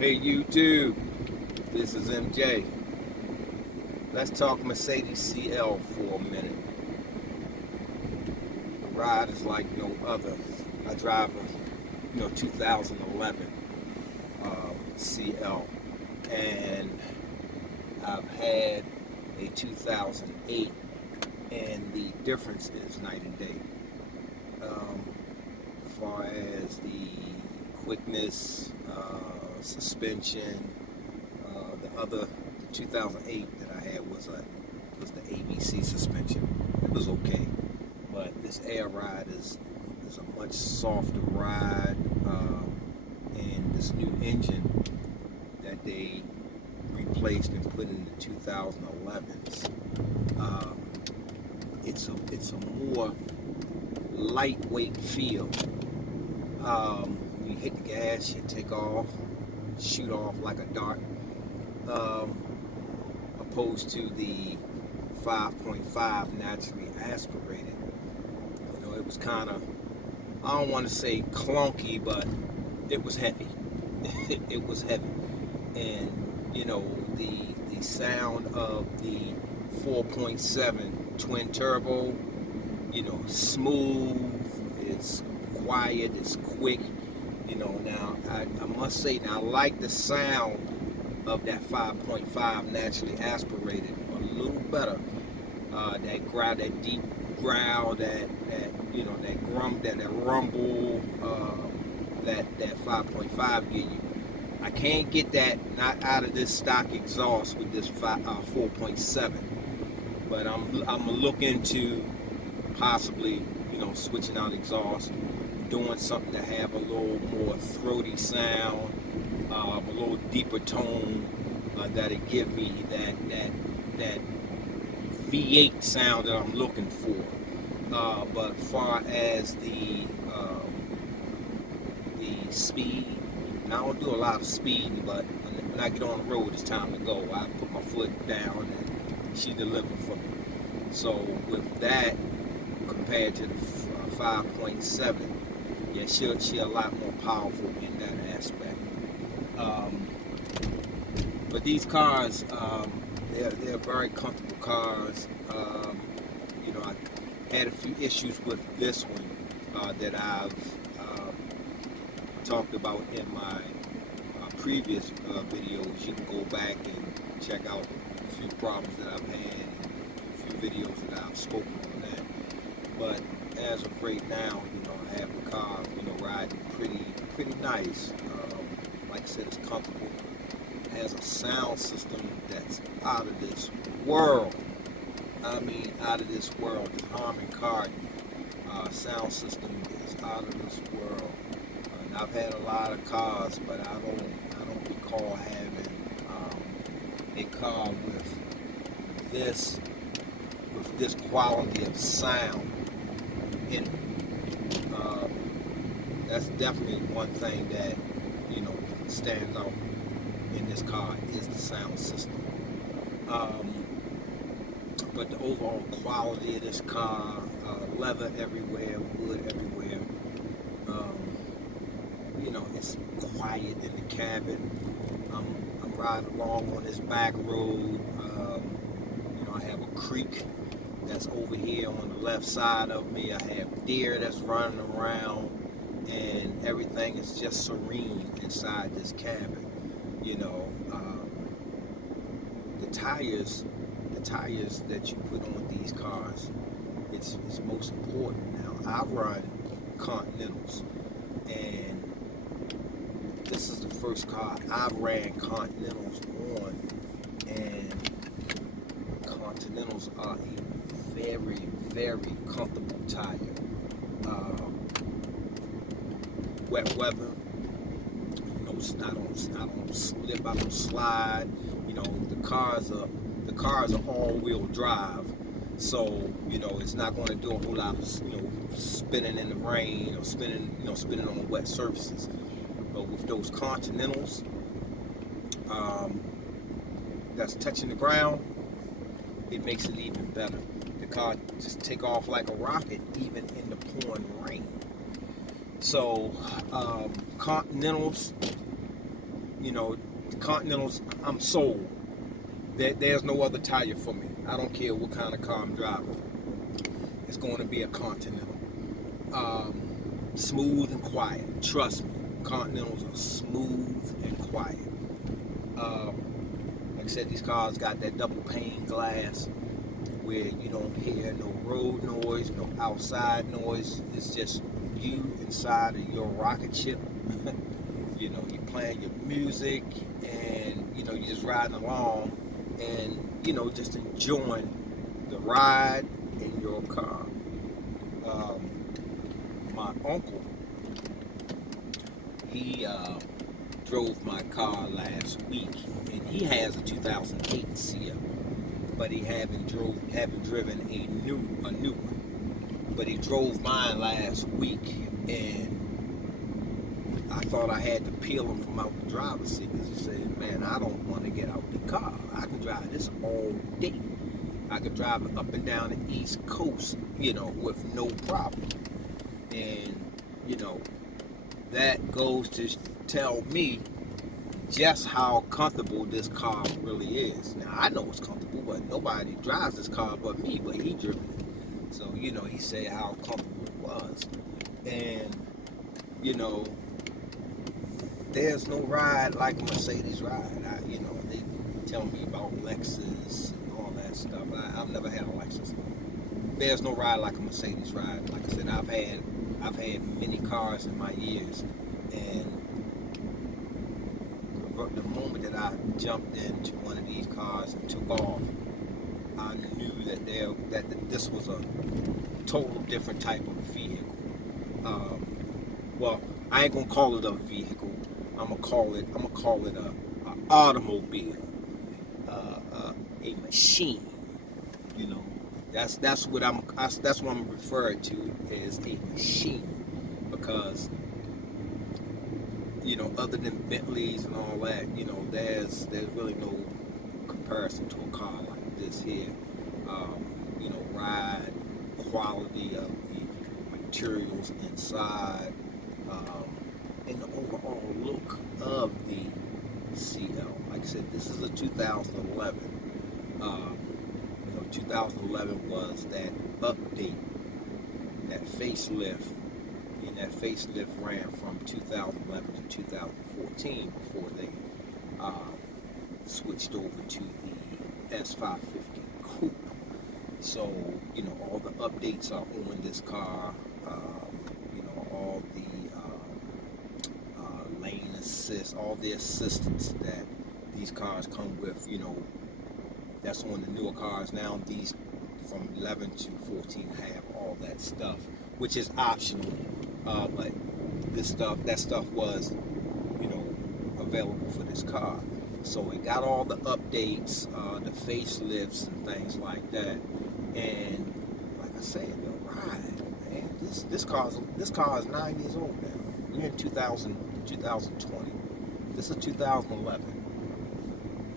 Hey YouTube, this is MJ. Let's talk Mercedes CL for a minute. The ride is like no other. I drive a 2011 CL, and I've had a 2008, and the difference is night and day. As far as the quickness, suspension, the 2008 that I had was the ABC suspension. It was okay, but this Air Ride is a much softer ride, and this new engine that they replaced and put in the 2011s. It's a more lightweight feel. You hit the gas, you take off, shoot off like a dart, opposed to the 5.5 naturally aspirated. It was kind of, I don't want to say clunky, but it was heavy. It was heavy, and the sound of the 4.7 twin turbo, smooth, it's quiet, it's quick. Now I must say, now I like the sound of that 5.5 naturally aspirated a little better. That growl, that deep growl, that rumble, that 5.5 give you. I can't get that not out of this stock exhaust with this 4.7. But I'm gonna look into possibly switching out exhaust, doing something to have a little more throaty sound, a little deeper tone, that'll give me that V8 sound that I'm looking for. But far as the speed, and I don't do a lot of speeding, but when I get on the road, it's time to go. I put my foot down and she delivered for me. So with that, compared to the 5.7, yeah, she a lot more powerful in that aspect. But these cars, they're very comfortable cars. I had a few issues with this one that I've talked about in my previous videos. You can go back and check out a few problems that I've had, and a few videos that I've spoken on that. But as of right now, I have the car, riding pretty nice. Like I said, it's comfortable. It has a sound system that's out of this world. I mean, out of this world. The Harman Kardon sound system is out of this world. And I've had a lot of cars, but I don't recall having a car with this quality of sound in it. That's definitely one thing that stands out in this car is the sound system. But the overall quality of this car, leather everywhere, wood everywhere. It's quiet in the cabin. I'm riding along on this back road. I have a creek that's over here on the left side of me. I have deer that's running around, and everything is just serene inside this cabin. The tires that you put on these cars, it's most important. Now, I run Continentals, and this is the first car I ran Continentals on, and Continentals are a very, very comfortable tire. Wet weather, I don't slip, I don't slide. The cars are all-wheel drive, so it's not going to do a whole lot of spinning in the rain or spinning on wet surfaces. But with those Continentals, that's touching the ground, it makes it even better. The car just take off like a rocket, even in the pouring rain. So Continentals, You know, the Continentals, I'm sold. There's no other tire for me. I don't care what kind of car I'm driving. It's going to be a Continental. Smooth and quiet. Trust me, Continentals are smooth and quiet. Like I said, these cars got that double pane glass where you don't hear no road noise, no outside noise. It's just you inside of your rocket ship. You know, you're playing your music and, you know, you're just riding along and, you know, just enjoying the ride in your car. My uncle, he drove my car last week, and he has a 2008 CL, but he haven't driven a new one. But he drove mine last week, and I thought I had to peel him from out the driver's seat because he said, "Man, I don't want to get out the car. I can drive this all day. I could drive it up and down the East Coast, you know, with no problem." And, you know, that goes to tell me just how comfortable this car really is. Now, I know it's comfortable, but nobody drives this car but me, but he driven it. So, you know, he said how comfortable it was. And, you know, there's no ride like a Mercedes ride. You know, they tell me about Lexus and all that stuff. I've never had a Lexus. There's no ride like a Mercedes ride. Like I said, I've had many cars in my years, and the moment that I jumped into one of these cars and took off, I knew that this was a total different type of vehicle. Well, I ain't gonna call it a vehicle. I'm gonna call it a automobile, a machine. You know, that's what I'm referring to as a machine, because, you know, other than Bentleys and all that, you know, there's really no comparison to a car like this here. You know, ride, quality of the materials inside, and the overall look of the CL. Like I said, this is a 2011. You know, 2011 was that update, that facelift, and that facelift ran from 2011 to 2014 before they switched over to the S550 Coupe. So, you know, all the updates are on this car. You know, all the lane assist, all the assistance that these cars come with, you know, that's on the newer cars now. These from 11 to 14 have all that stuff, which is optional. But that stuff was, you know, available for this car. So it got all the updates, the facelifts and things like that. And like I said, the ride, man, this car is 9 years old now. We're in 2020. This is 2011.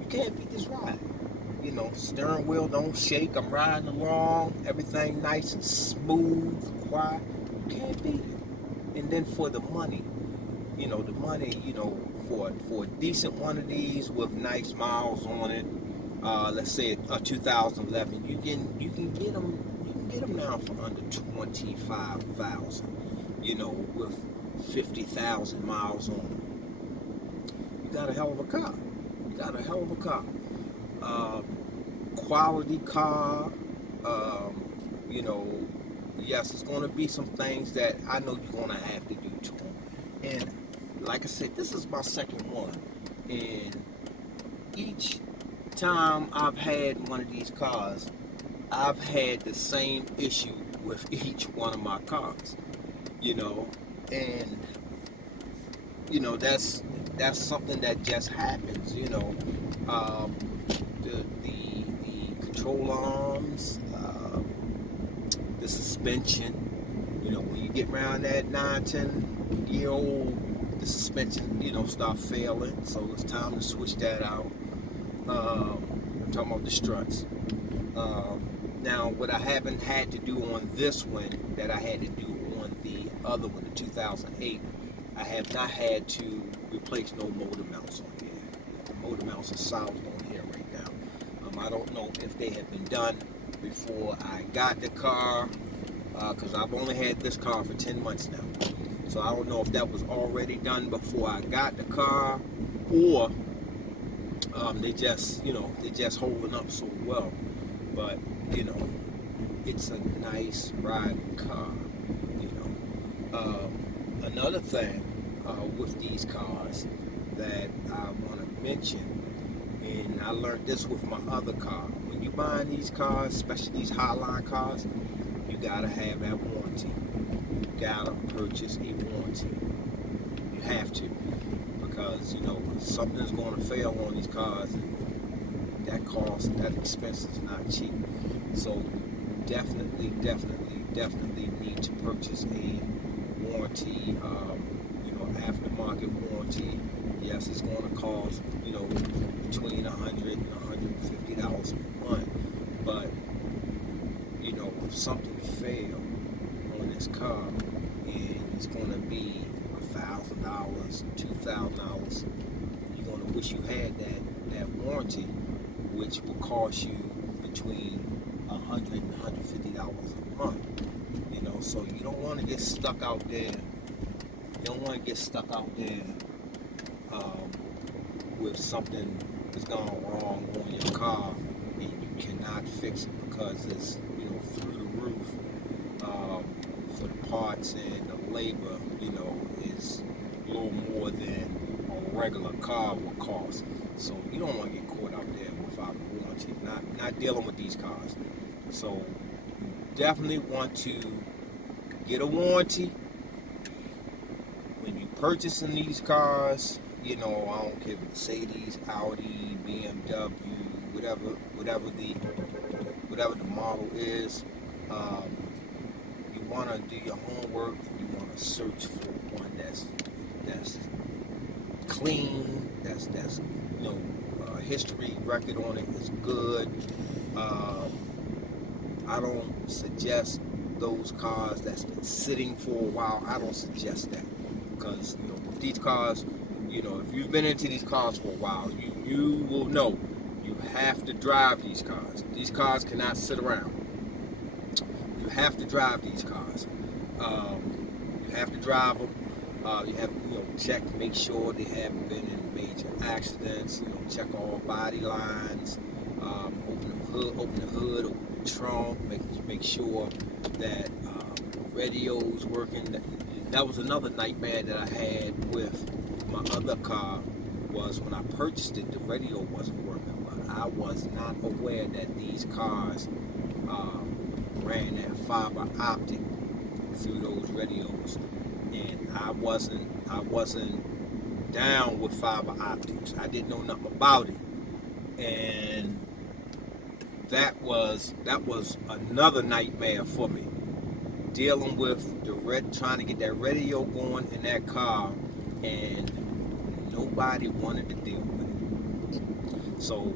You can't beat this ride. You know, steering wheel don't shake. I'm riding along, everything nice and smooth, quiet. You can't beat it. And then for the money, you know, for a decent one of these with nice miles on it, let's say a 2011, you can get them now for under 25,000. You know, with 50,000 miles on it. You got a hell of a car. Quality car. You know, yes, it's going to be some things that I know you're going to have to do to them. And like I said, this is my second one. And each time I've had one of these cars, I've had the same issue with each one of my cars. You know, and you know, that's something that just happens. You know, the control arms, the suspension. You know, when you get around that 9-10-year-old, the suspension, you know, start failing. So it's time to switch that out. I'm talking about the struts. Now, what I haven't had to do on this one that I had to do on the other one, the 2008, I have not had to replace no motor mounts on here. The motor mounts are solid on here right now. I don't know if they have been done before I got the car, because I've only had this car for 10 months now. So I don't know if that was already done before I got the car, or they just holding up so well. But it's a nice riding car. Another thing with these cars that I want to mention, and I learned this with my other car. When you buy these cars, especially these Highline cars, you gotta have that warranty. You gotta purchase a warranty. You have to, because something's going to fail on these cars, and that expense is not cheap. So definitely need to purchase a warranty, aftermarket warranty. Yes, it's going to cost between $100 and $150 a month, but if something fails on this car and it's going to be $1,000, $2,000, you're going to wish you had that warranty, which will cost you between $100 and $150 a month. So you don't want to get stuck out there. You don't want to get stuck out there with something that's gone wrong on your car and you cannot fix it because it's through the roof for the parts, and the labor is a little more than a regular car will cost. So you don't want to get caught out there without a warranty. Not dealing with these cars. So you definitely want to get a warranty when you purchasing these cars. I don't care, Mercedes, Audi, BMW, whatever the model is. You want to do your homework. You want to search for one that's clean, that's history record on it is good. I don't suggest those cars that's been sitting for a while. I don't suggest that, because with these cars, if you've been into these cars for a while, you will know you have to drive these cars. These cars cannot sit around. You have to drive these cars. You have to drive them. You have to check, make sure they haven't been in major accidents. Check all body lines. Open the hood, open the trunk. Make sure that the radio's working. That was another nightmare that I had with my other car. Was when I purchased it, the radio wasn't working, but I was not aware that these cars ran that fiber optic through those radios, and I wasn't down with fiber optics. I didn't know nothing about it, and that was another nightmare for me, dealing with trying to get that radio going in that car, and nobody wanted to deal with it. So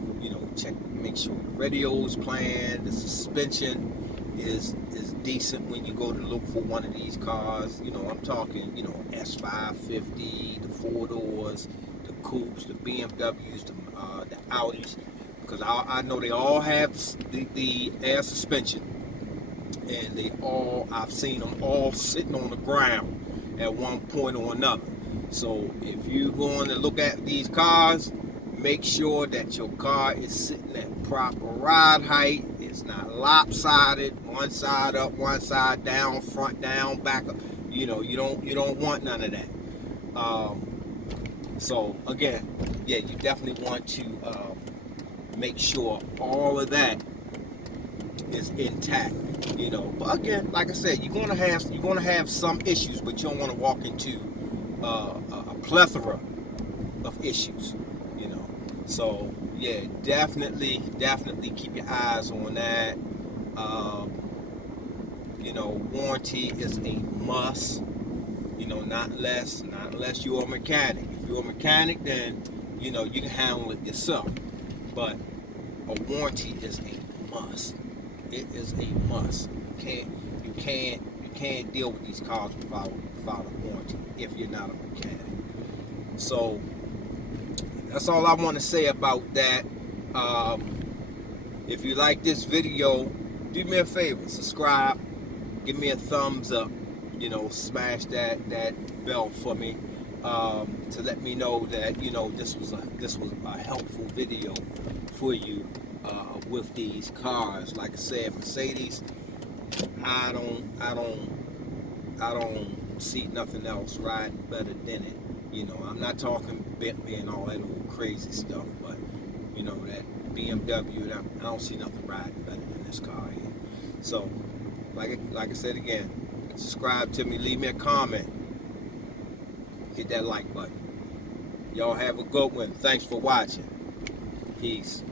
check, make sure the radio is playing, the suspension is decent when you go to look for one of these cars. I'm talking S550, the 4-doors, the coupes, the BMWs, the Audis, because I know they all have the air suspension, and I've seen them all sitting on the ground at one point or another. So if you're going to look at these cars, make sure that your car is sitting at proper ride height. It's not lopsided, one side up, one side down, front down, back up. You don't want none of that. So again, you definitely want to make sure all of that is intact. But again, like I said, you're gonna have some issues, but you don't want to walk into a plethora of issues. So definitely keep your eyes on that. Warranty is a must. Not unless you're a mechanic. If you're a mechanic, then you can handle it yourself. But a warranty is a must. It is a must. You can't deal with these cars without a warranty if you're not a mechanic. So that's all I want to say about that. If you like this video, do me a favor, subscribe, give me a thumbs up, you know, smash that bell for me, to let me know that, you know, this was a helpful video for you with these cars. Like I said, Mercedes, I don't see nothing else riding better than it. You know, I'm not talking Bentley and all that old crazy stuff, but you know, that BMW, I don't see nothing riding better than this car here. So, like I said again, subscribe to me, leave me a comment, hit that like button. Y'all have a good one. Thanks for watching. Peace.